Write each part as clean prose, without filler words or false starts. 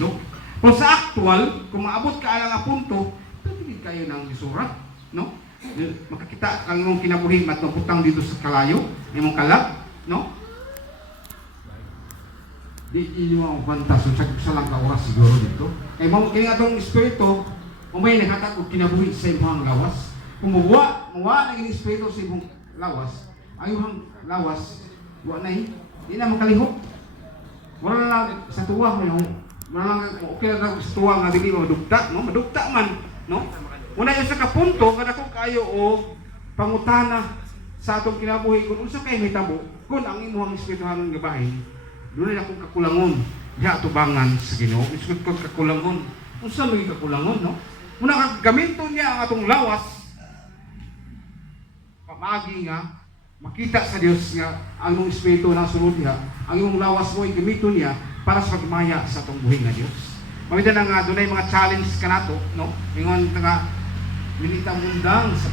mundo. Pero sa actual, kung maabot ka nga punto, pwede kayo ng isurat, no? Makakita kang mong kinabuhi at maputang dito sa kalayo, imong kalag, no? Di inyo ang pantas sa lang ka oras siguro dito. Kay mo kini atong espiritu, umay nakatag og kinabuhi sa imong lawas. Kung muwa na ini espiritu sa imong lawas, ang imong lawas wa na di na makalihok. Wala lang sa tuwa mo yung wala lang okay lang sa tuwa nga dili madugta, no? Madugta man, no? Una yung sa kapunto kada ko kayo o pangutana sa atong kinabuhi kung unsa kay hitabo kun ang imong espirituhanon nga bahin dunay akong kakulangon diha tubangan sa Ginoo isgot ko kakulangon unsa may kakulangon no una ka gaminto niya ang atong lawas pamagi nga makita sa Dios nga ang imong espiritu na sulod diha ang imong lawas mo gamiton niya para sa pagmaya sa atong buhi nga Dios mamita na nga dunay mga challenge kanato no ingon nga militang undang sa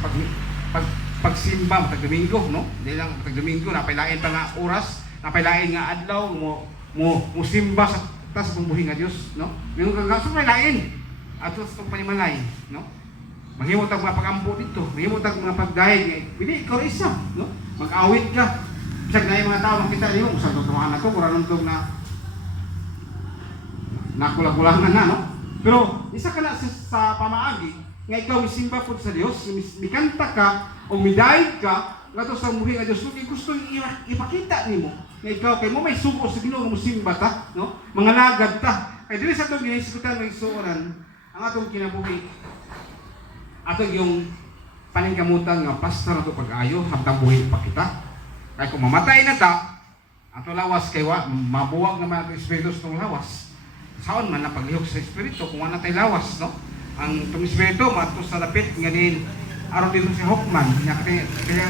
pagsimba matag Domingo no di lang matag Domingo napailain pa nga oras napailain nga adlaw mo simba sa tas pambuhi nga Dios no mingon ka nga sa lain ato sa panimalay no manghimo tag mga pagampo dito manghimo tag mga pagdayeg pili ikaw isa no mag-awit ka bisag na mga tao makita nimo usag tutuhan nato kuranon tog na nakula-kulangan na no pero isa ka na sa pamaagi nga ikaw misimba po sa Dios, mikanta ka o midayeg ka ngadto sa buhi nga Dios, gusto ipakita nimo nga ikaw kay mo may suko sa Ginoo nga mosimba ta, no? Mga lagad ta. Kay dili sa atong giniskutan may suoran ang atong kinabuhi. Atong yung paningkamutan nga pastor ato pag-ayo habang buhi pa kita. Kay kung mamatay na ta, ato lawas kay mabuwag naman ato espiritu sa lawas. Saon man na paglihok sa espiritu kung wala tay lawas, no? Ang tumisbeto mato sa lapit nga din aron dito si Hokman kaya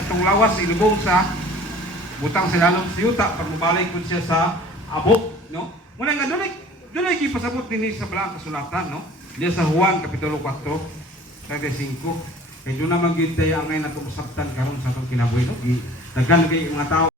itong lawas ilubong sa butang sa lalong sa yuta pag mabalik po siya sa abok no muna nga dunay gipasabot din sa balang kasulatan no diya sa Juan kapitulo 4 35 kay doon naman gid tay angay natong usabtan karon sa atong kinabuhi no daghan kay mga tao